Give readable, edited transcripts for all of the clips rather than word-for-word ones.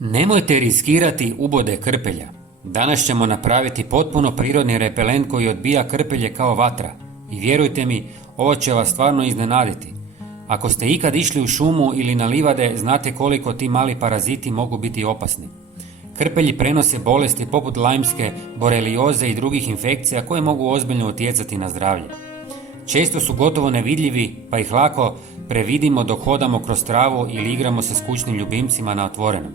Nemojte riskirati ubode krpelja. Danas ćemo napraviti potpuno prirodni repelent koji odbija krpelje kao vatra. I vjerujte mi, ovo će vas stvarno iznenaditi. Ako ste ikad išli u šumu ili na livade, znate koliko ti mali paraziti mogu biti opasni. Krpelji prenose bolesti poput lajmske, borelioze i drugih infekcija koje mogu ozbiljno utjecati na zdravlje. Često su gotovo nevidljivi, pa ih lako previdimo dok hodamo kroz travu ili igramo se s kućnim ljubimcima na otvorenom.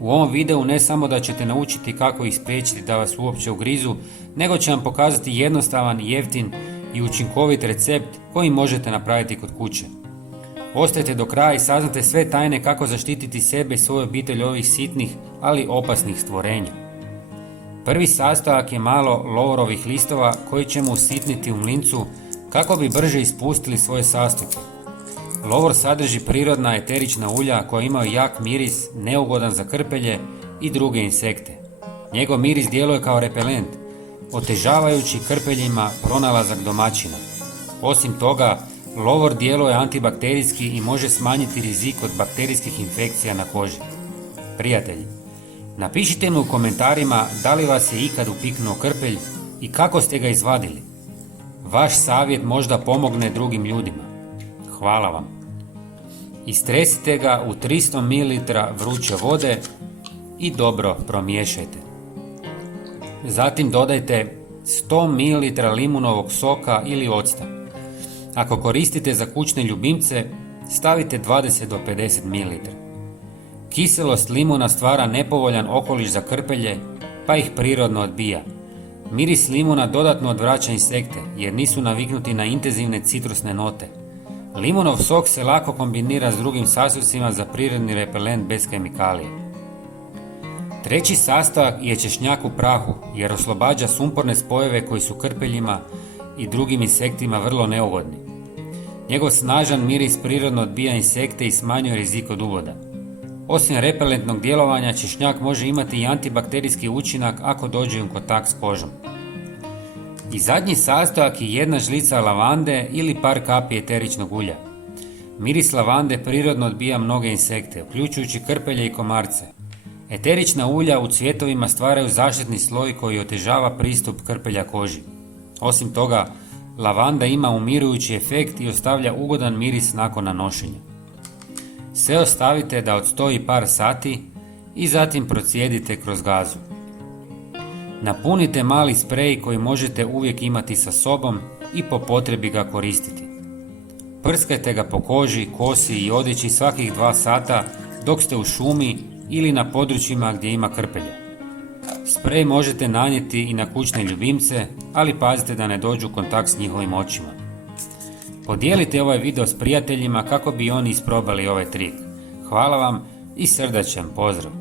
U ovom videu ne samo da ćete naučiti kako ih spriječiti da vas uopće ugrizu, nego će vam pokazati jednostavan, jeftin i učinkovit recept koji možete napraviti kod kuće. Ostajte do kraja i saznate sve tajne kako zaštititi sebe i svoju obitelj ovih sitnih, ali opasnih stvorenja. Prvi sastojak je malo lovorovih listova koji ćemo usitniti u mlincu kako bi brže ispustili svoje sastojke. Lovor sadrži prirodna eterična ulja koja imaju jak miris, neugodan za krpelje i druge insekte. Njegov miris djeluje kao repelent, otežavajući krpeljima pronalazak domaćina. Osim toga, lovor djeluje antibakterijski i može smanjiti rizik od bakterijskih infekcija na koži. Prijatelji, napišite mi u komentarima da li vas je ikad upiknuo krpelj i kako ste ga izvadili. Vaš savjet možda pomogne drugim ljudima. Hvala vam. Istresite ga u 300 ml vruće vode i dobro promiješajte. Zatim dodajte 100 ml limunovog soka ili octa. Ako koristite za kućne ljubimce, stavite 20 do 50 ml. Kiselost limuna stvara nepovoljan okoliš za krpelje, pa ih prirodno odbija. Miris limuna dodatno odvraća insekte, jer nisu naviknuti na intenzivne citrusne note. Limunov sok se lako kombinira s drugim sastojcima za prirodni repelent bez kemikalije. Treći sastojak je češnjak u prahu, jer oslobađa sumporne spojeve koji su krpeljima i drugim insektima vrlo neugodni. Njegov snažan miris prirodno odbija insekte i smanjuje rizik od uboda. Osim repelentnog djelovanja, češnjak može imati i antibakterijski učinak ako dođe u kontakt s kožom. I zadnji sastojak je jedna žlica lavande ili par kapi eteričnog ulja. Miris lavande prirodno odbija mnoge insekte, uključujući krpelje i komarce. Eterična ulja u cvjetovima stvaraju zaštitni sloj koji otežava pristup krpelja koži. Osim toga, lavanda ima umirujući efekt i ostavlja ugodan miris nakon nanošenja. Sve ostavite da odstoji par sati i zatim procijedite kroz gazu. Napunite mali sprej koji možete uvijek imati sa sobom i po potrebi ga koristiti. Prskajte ga po koži, kosi i odjeći svakih 2 sata dok ste u šumi ili na područjima gdje ima krpelja. Sprej možete nanijeti i na kućne ljubimce, ali pazite da ne dođu u kontakt s njihovim očima. Podijelite ovaj video s prijateljima kako bi oni isprobali ovaj trik. Hvala vam i srdačan pozdrav!